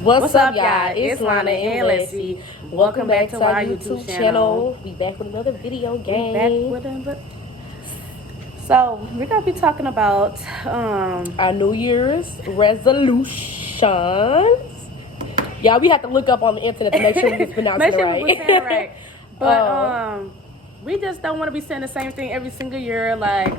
What's up, y'all? It's Lana and Leslie. Welcome back to our YouTube channel. We back with another video game. So we're gonna be talking about our New Year's resolutions. Y'all, we have to look up on the internet to make sure we pronounce it right. Make sure we right. But we just don't want to be saying the same thing every single year. Like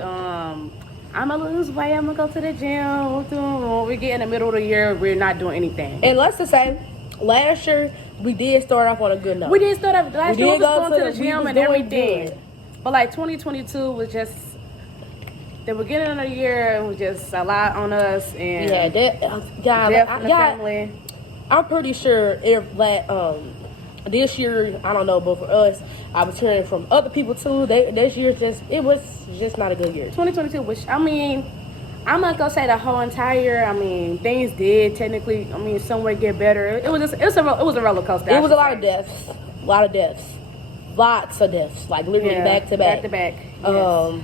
I'm gonna lose weight. I'm gonna go to the gym. When we get in the middle of the year, we're not doing anything. And let's just say, last year we did start off on a good note. We did start off last year. We was going to the gym and everything. Good. But like 2022 was just the beginning of the year. It was just a lot on us and family. I'm pretty sure this year, I don't know, but for us, I was hearing from other people too. This year it was just not a good year. 2022, which I'm not gonna say the whole entire year. Things did technically, somewhere get better. It was a roller coaster. It was a lot of deaths, lots of deaths, like literally back to back. Yes.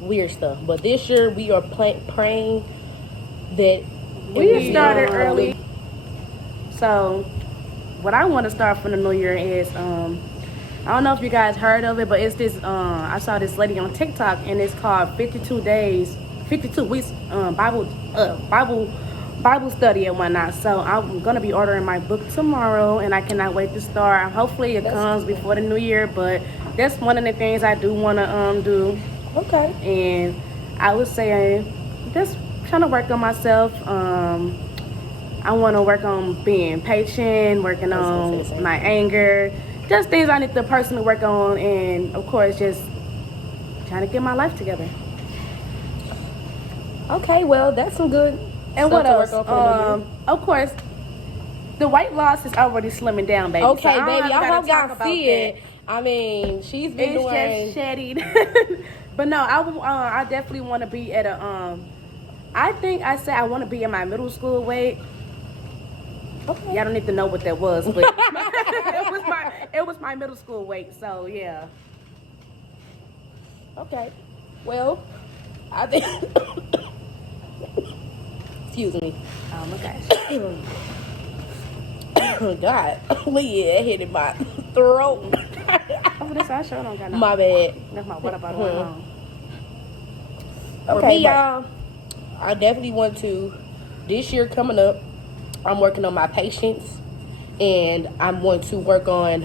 Weird stuff. But this year we are praying that we started early. So what I want to start for the new year is I don't know if you guys heard of it, but it's this I saw this lady on TikTok and it's called 52 weeks Bible study and whatnot. So I'm gonna be ordering my book tomorrow and I cannot wait to start. Hopefully it comes before the new year, but that's one of the things I do want to do. Okay. And I would say just trying to work on myself. I want to work on being patient, working on my anger, just things I need to personally work on, and of course, just trying to get my life together. Okay, well, that's some good. And what else? Of course, the weight loss is already slimming down, baby. Okay, so baby, I hope y'all see it. She's been doing. It's just shedding. But no, I definitely want to be at a. I think I said I want to be in my middle school weight. Okay. Y'all don't need to know what that was, but it was my middle school weight, so yeah. Okay. Well, I think excuse me. Oh my gosh. Oh God. That hit in my throat. This I sure don't got no. My bad. That's my water bottle at home. Okay, for me, y'all, I definitely want to this year coming up. I'm working on my patience, and I want to work on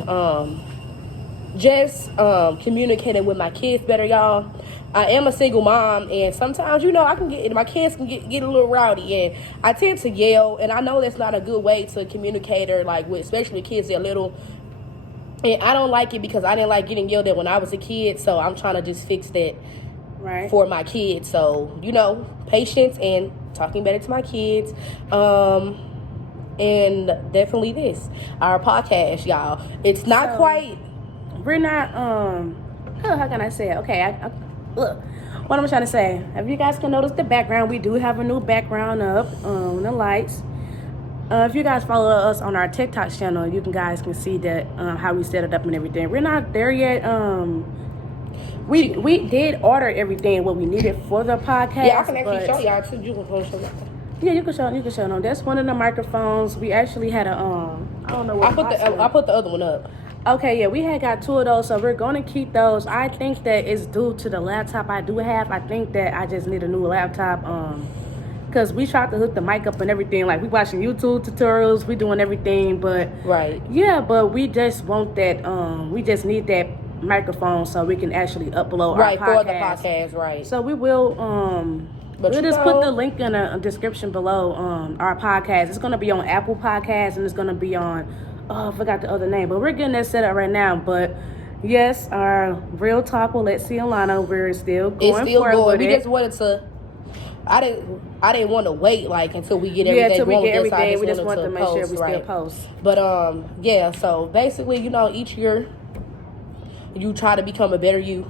communicating with my kids better, y'all. I am a single mom, and sometimes, my kids can get a little rowdy, and I tend to yell, and I know that's not a good way to communicate, or especially kids that are little. And I don't like it because I didn't like getting yelled at when I was a kid, so I'm trying to just fix that for my kids. So, patience and talking better to my kids. And definitely our podcast, y'all. It's not we're not, how can I say it? Okay, look, what I'm trying to say. If you guys can notice the background, we do have a new background up, the lights. If you guys follow us on our TikTok channel, you guys can see that how we set it up and everything. We're not there yet. We did order everything what we needed for the podcast. Yeah, I can actually show y'all too. You can show y'all. Yeah, you can show them. That's one of the microphones. We actually had a I don't know what I put the other one up. Okay, yeah, we had got two of those, so we're gonna keep those. I think that it's due to the laptop I do have. I think that I just need a new laptop. Because we tried to hook the mic up and everything. Like, we watching YouTube tutorials, we doing everything, but yeah, but we just want that. We just need that microphone so we can actually upload our podcast. For the podcast, right. So we will we'll just put the link in the description below our podcast. It's going to be on Apple Podcasts, and it's going to be on, I forgot the other name, but we're getting that set up right now. But yes, our Real Talk with Lexi and Lana, we're still going forward. We just wanted to, I didn't want to wait until we get everything. Until we get everything. We just wanted to make sure we still post. But so basically, each year you try to become a better you.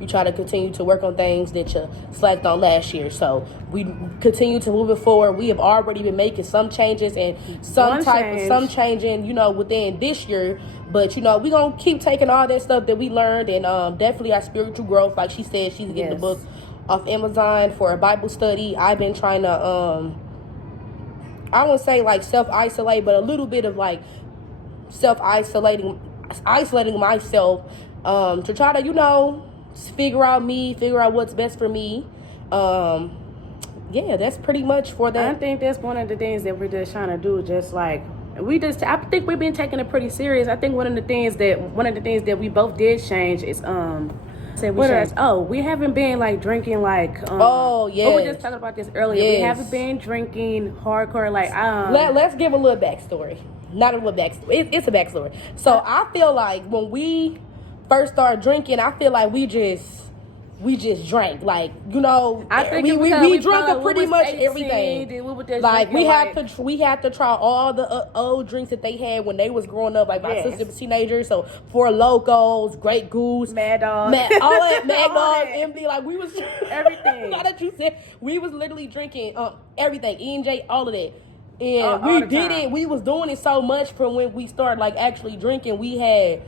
You try to continue to work on things that you slacked on last year. So we continue to move it forward. We have already been making some changes and some changing, within this year. But, we're going to keep taking all that stuff that we learned and definitely our spiritual growth. Like she said, she's getting the book off Amazon for a Bible study. I've been trying to I wouldn't say like self-isolate, but a little bit of like isolating myself to try to, you know, figure out what's best for me. Yeah, that's pretty much for that. I think that's one of the things that we're just trying to do. Just like I think we've been taking it pretty serious. I think one of the things that we both did change is we haven't been like drinking like oh yeah. We were just talking about this earlier. Yes. We haven't been drinking hardcore like Let's give a little backstory. Not a little backstory. It's a backstory. So I feel like when we first started drinking, I feel like we just drank, like, you know. I think we drank pretty much 18, everything. Like we had to try all the old drinks that they had when they was growing up. Like my sister was a teenager, so Four Locos, Great Goose, Mad Dog, all that, Mad Dog, MD. Like we was everything. Now that you said, we was literally drinking everything, E&J, all of that. And we did it. We was doing it so much from when we started like actually drinking. We had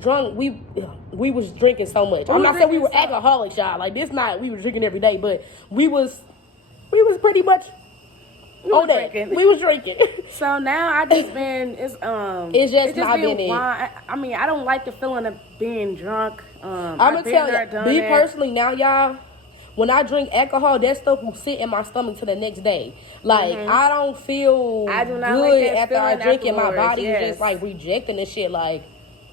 drunk. We was drinking so much. I'm not saying we were alcoholics, y'all. Like this night, we was drinking every day, but we was pretty much on that. We was drinking. So now I just been it's just not been wine. I mean, I don't like the feeling of being drunk. I'm gonna tell you, me personally, now y'all. When I drink alcohol, that stuff will sit in my stomach till the next day. Like, I don't feel good like after I drink it. My body is yes. just, like, rejecting the shit. Like,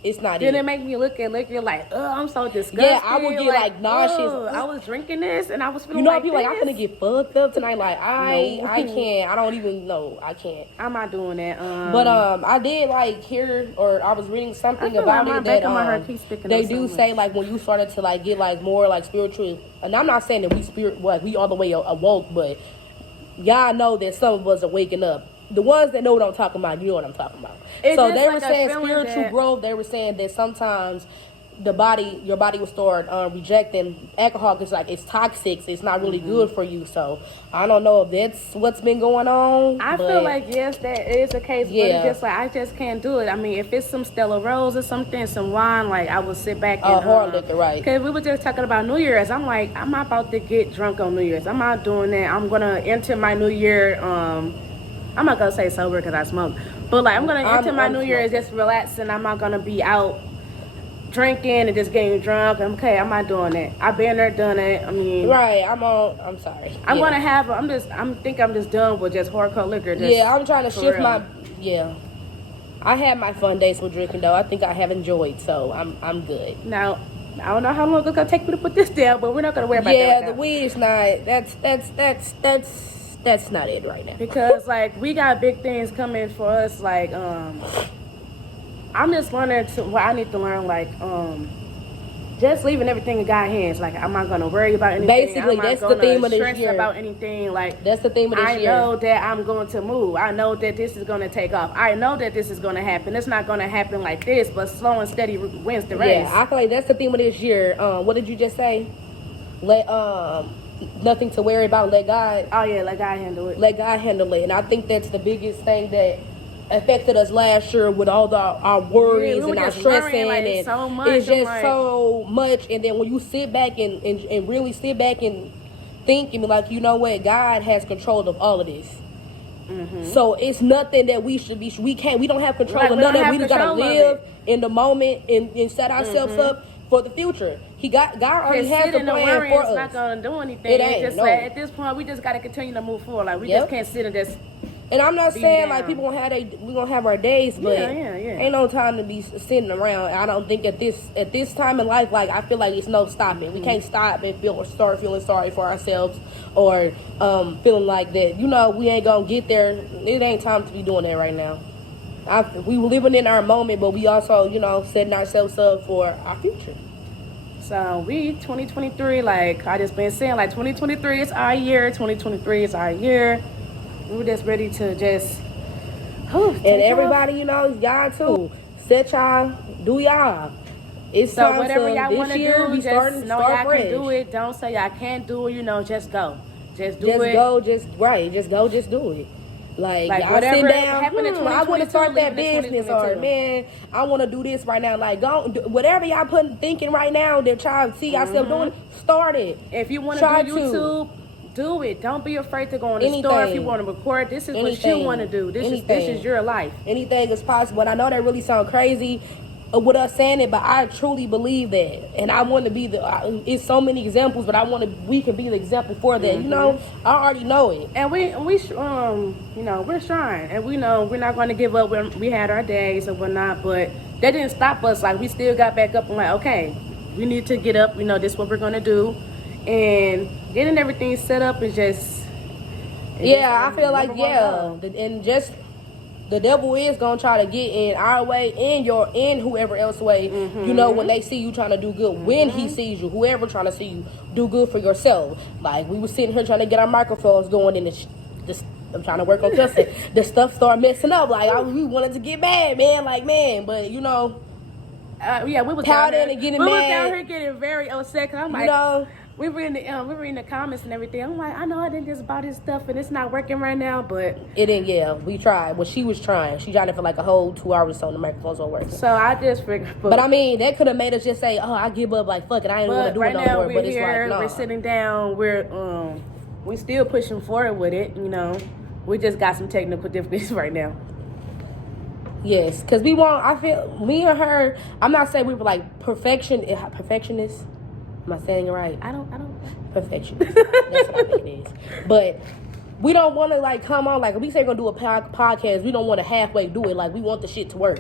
it's not Then it make me look at liquor like, I'm so disgusted. Yeah, I would get, like nauseous. I was drinking this, and I was feeling you know, like I feel like I'm gonna get fucked up tonight. Like, I can't. I don't even know. I can't. I'm not doing that. But, I did, like, hear, or I was reading something about it that they do say, like, when you started to, like, get, like, more, like, spiritual. And I'm not saying that we all the way awoke, but y'all know that some of us are waking up. The ones that know what I'm talking about, you know what I'm talking about. So they were saying spiritual growth. They were saying that sometimes your body will start rejecting alcohol because like it's toxic. So it's not really good for you. So I don't know if that's what's been going on. I feel like yes, that is the case. But it's just like I just can't do it. I mean, if it's some Stella Rose or something, some wine, like I will sit back and hard liquor, right? Because we were just talking about New Year's. I'm like, I'm not about to get drunk on New Year's. I'm not doing that. I'm gonna enter my New Year. I'm not gonna say sober because I smoke, but like I'm gonna enter my New Year's just relaxing. I'm not gonna be out drinking and just getting drunk. Okay, I'm not doing that. I've been there, done it. I mean, right? I'm sorry. I'm gonna have. I'm just done with just hardcore liquor. I'm trying to shift my. Yeah, I had my fun days with drinking though. I think I have enjoyed, so I'm good. Now, I don't know how long it's gonna take me to put this down, but we're not gonna worry about that. Yeah, the weed's not. That's not it right now. Because like we got big things coming for us. Like I'm just learning what I need to learn. Like just leaving everything in God's hands. Like I'm not gonna worry about anything. Basically, that's the theme of this year. About anything. Like that's the theme of this year. I know that I'm going to move. I know that this is gonna take off. I know that this is gonna happen. It's not gonna happen like this, but slow and steady wins the race. Yeah, I feel like that's the theme of this year. What did you just say? Nothing to worry about. Let God. Oh yeah, let God handle it. Let God handle it, and I think that's the biggest thing that affected us last year with all our worries and our stressing, like, and so much. It's just so much. And then when you sit back and really sit back and think and be like, you know what, God has control of all of this. So it's nothing that we don't have control of none of it. We just gotta live in the moment and set ourselves up for the future. God already has a plan for us. It's not gonna do anything. It's just like at this point we just gotta continue to move forward. Like we just can't sit and just. And I'm not saying like people we gonna have our days, but ain't no time to be sitting around. I don't think at this time in life, like I feel like it's no stopping. We can't stop and start feeling sorry for ourselves or feeling like that. You know, we ain't gonna get there. It ain't time to be doing that right now. We were living in our moment, but we also, you know, setting ourselves up for our future. So 2023, like I just been saying, like 2023 is our year. 2023 is our year. We're just ready to just. And everybody, you know, y'all too. Set y'all, do y'all. It's so time whatever to, y'all want to do, just start y'all fresh. can do it. Don't say y'all can't do it. You know, just go. Just do it. Just go, just do it. Like y'all whatever sit down, I want to start that business, or man, I want to do this right now. Like, whatever y'all thinking right now that y'all see yourself doing, start it. If you want to do YouTube, do it. Don't be afraid to go in the store if you want to record. This is what you want to do. This is your life. Anything is possible. And I know that really sounds crazy with us saying it, but I truly believe that, and I want to be it's so many examples, but we can be the example for that. You know, I already know it, and we you know, we're trying, and we know we're not going to give up when we had our days and whatnot, but that didn't stop us. Like, we still got back up and like, okay, we need to get up. You know, this is what we're going to do, and getting everything set up is just I feel like and just. The devil is gonna try to get in our way, in whoever else's way. You know, when they see you trying to do good, when he sees you, whoever trying to see you do good for yourself. Like, we were sitting here trying to get our microphones going, and I'm trying to work on cussing. The stuff started messing up. Like, we wanted to get mad, man. Like, man, but you know, we was pouting and getting mad. We was down here getting very upset. Cause I'm like, you know. We were in the comments and everything. I'm like, I know I didn't just buy this stuff and it's not working right now, but it didn't. Yeah, we tried. Well, she was trying. She tried it for like a whole 2 hours, so the microphones weren't working. So I just figured. But I mean, that could have made us just say, "Oh, I give up. Like, fuck it, I ain't want to do it no more." But it's like, no. We're sitting down. We're still pushing forward with it. You know, we just got some technical difficulties right now. Yes, because I feel me and her. I'm not saying we were like perfectionists. Am I saying it right? I don't. Perfection. That's what I think it is. But we don't want to like come on like if we say we're gonna do a podcast. We don't want to halfway do it. Like, we want the shit to work.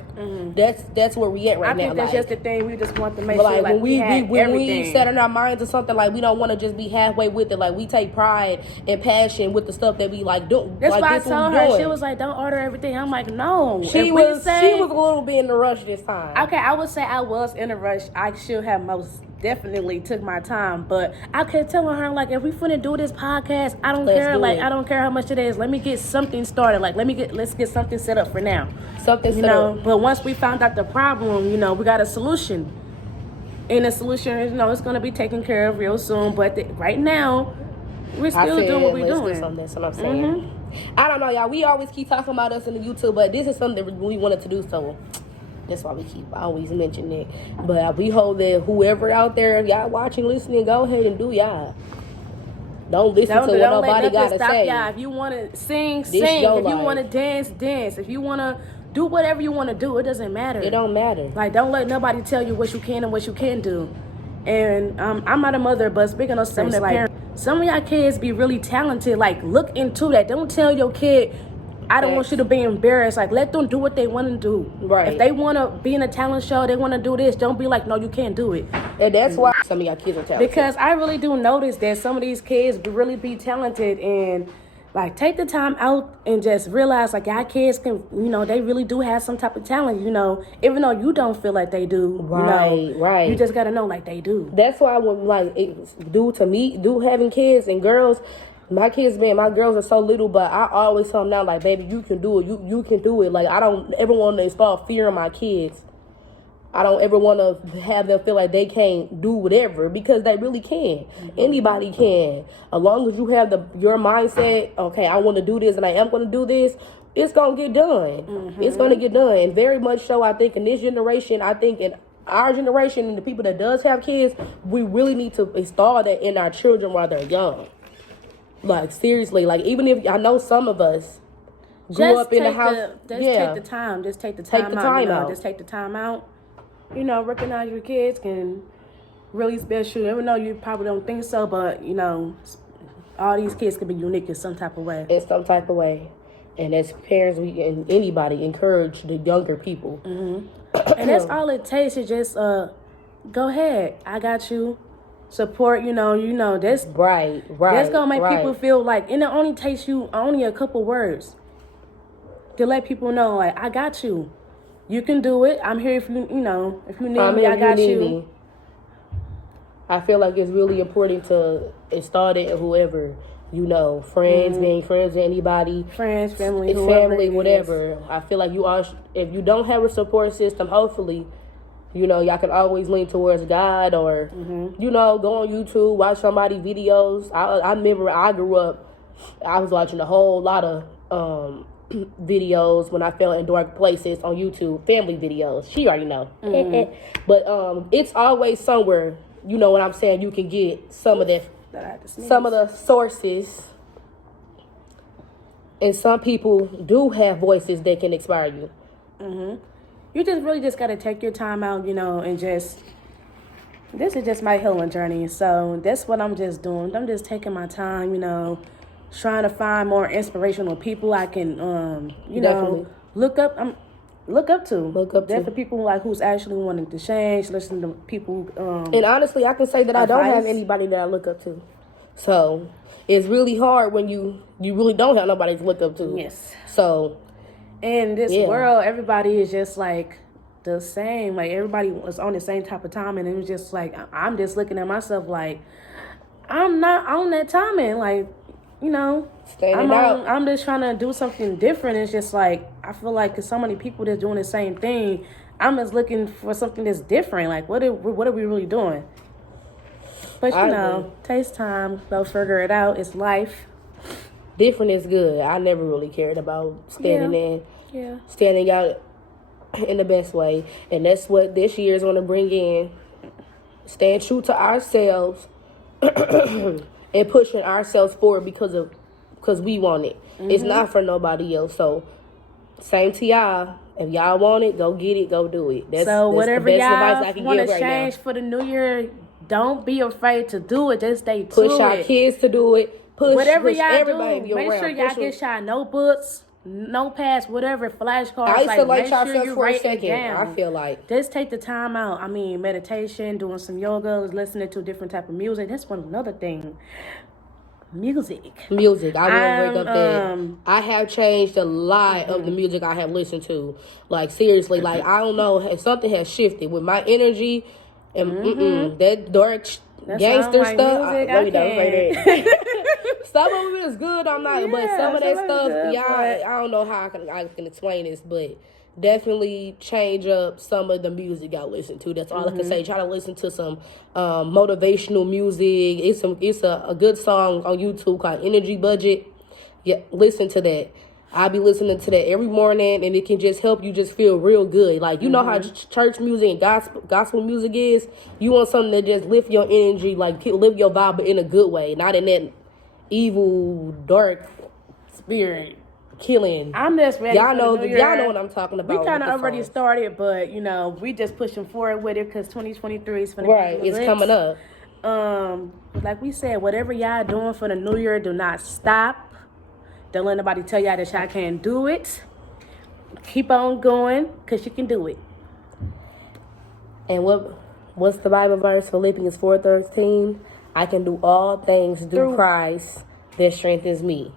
That's where we at right now. I think that's just the thing. We just want to make sure like when we set in our minds or something, like, we don't want to just be halfway with it. Like, we take pride and passion with the stuff that we like do. That's like, why I told her. She was like, "Don't order everything." I'm like, "No." She was a little bit in a rush this time. Okay, I would say I was in a rush. I should have most definitely took my time, but I kept telling her, like, if we finna do this podcast, I don't care. Like, I don't care how much it is. Let me get something started. Like, let's get something set up for now. Something set up. But once we found out the problem, you know, we got a solution. And the solution, you know, it's gonna be taken care of real soon. But right now, we're still doing what we're doing. That's what I'm saying. I don't know, y'all. We always keep talking about us in the YouTube, but this is something that we wanted to do, so that's why we keep always mentioning it. But we hope that whoever out there, y'all watching, listening, go ahead and do y'all. Don't listen to what nobody got to say. Y'all. If you want to sing. If you want to dance. If you want to do whatever you want to do, it doesn't matter. It don't matter. Like, don't let nobody tell you what you can and what you can't do. And I'm not a mother, but speaking of some of the parents, some of y'all kids be really talented. Like, look into that. Don't tell your kid, I don't want you to be embarrassed. Like, let them do what they want to do. Right. If they want to be in a talent show, they want to do this, don't be like, no, you can't do it. And that's why some of y'all kids are talented. Because I really do notice that some of these kids really be talented, and like, take the time out and just realize, like, y'all kids can, you know, they really do have some type of talent, you know, even though you don't feel like they do. Right, you know, right. You just got to know, like, they do. That's why when, like, having kids and girls, my girls are so little, but I always tell them now, like, baby, you can do it. You can do it. Like, I don't ever want to install fear in my kids. I don't ever want to have them feel like they can't do whatever, because they really can. Anybody can. As long as you have your mindset, okay, I want to do this and I am going to do this, it's going to get done. It's going to get done. And very much so, I think in this generation, in our generation and the people that does have kids, we really need to install that in our children while they're young. Like, seriously, like, even if I know some of us grew up in the house. Take the time. Just take the time out. Just take the time out. You know, recognize your kids can really special. Even though you probably don't think so, but, you know, all these kids can be unique in some type of way. In some type of way. And as parents, we and anybody encourage the younger people. And that's all it takes is just go ahead. I got you. Support, you know, that's right. That's gonna make people feel like, and it only takes you only a couple words to let people know, like, I got you. You can do it. I'm here if you need me. I got you. I feel like it's really important to install it in whoever, you know, friends, being friends with anybody, friends, family, whatever. I feel like if you don't have a support system, hopefully, you know, y'all can always lean towards God or, you know, go on YouTube, watch somebody's videos. I remember I grew up, I was watching a whole lot of videos when I fell in dark places on YouTube, family videos. She already know. But it's always somewhere, you know what I'm saying, you can get some of that that I had to sneeze. some of the sources, and some people do have voices that can inspire you. You just really just gotta take your time out, you know, and just. This is just my healing journey, so that's what I'm just doing. I'm just taking my time, you know, trying to find more inspirational people I can, you Definitely. know, look up. Look up to. Look up to. They're for people like who's actually wanting to change. Listen to people. And honestly, I can say that I don't have advice. anybody that I look up to. So it's really hard when you really don't have nobody to look up to. Yes. So In this Yeah. world, everybody is just like the same. Like everybody was on the same type of timing, and it was just like I'm just looking at myself like I'm not on that timing. Like, you know, Standing out. I'm just trying to do something different. It's just like I feel like 'cause so many people that's doing the same thing. I'm just looking for something that's different. Like what are we really doing? But I you know, agree. takes time. They'll figure it out. It's life. Different is good. I never really cared about standing out in the best way. And that's what this year is going to bring in. Staying true to ourselves and pushing ourselves forward because we want it. It's not for nobody else. So same to y'all. If y'all want it, go get it, go do it. That's Whatever the best advice I y'all can want give to right change now. for the new year, don't be afraid to do it. Just stay Push to our it. kids to do it. Push Whatever push y'all everybody do, make around. sure y'all Push them. get y'all notebooks, notepads, whatever, flashcards. Isolate make sure yourself you for a write it second. down. I feel like Just take the time out. I mean, meditation, doing some yoga, listening to different type of music. That's one another thing. Music. I will bring up that Um, I have changed a lot of the music I have listened to. Like seriously, like I don't know, something has shifted with my energy and that dark That gangster sound like stuff. music, Let me I don't say can't. that. Some of it is good, I'm not, but Yeah, some of that some stuff, is good, y'all, but- I don't know how I can explain this, but definitely change up some of the music I listen to. That's all I can say. Try to listen to some motivational music. It's a good song on YouTube called Energy Budget. Yeah, listen to that. I'll be listening to that every morning, and it can just help you just feel real good. Like, you know how church music and gospel music is? You want something that just lift your energy, like lift your vibe, but in a good way, not in that evil, dark spirit killing. I'm just ready. Y'all know, for the new y'all year. know what I'm talking about. We kind of with the already songs. started, but you know, we just pushing forward with it because 2023 is Right, it's coming up. Like we said, whatever y'all doing for the new year, do not stop. Don't let nobody tell y'all that y'all can't do it. Keep on going because you can do it. And what's the Bible verse? Philippians 4:13. I can do all things through Christ that strengthens me.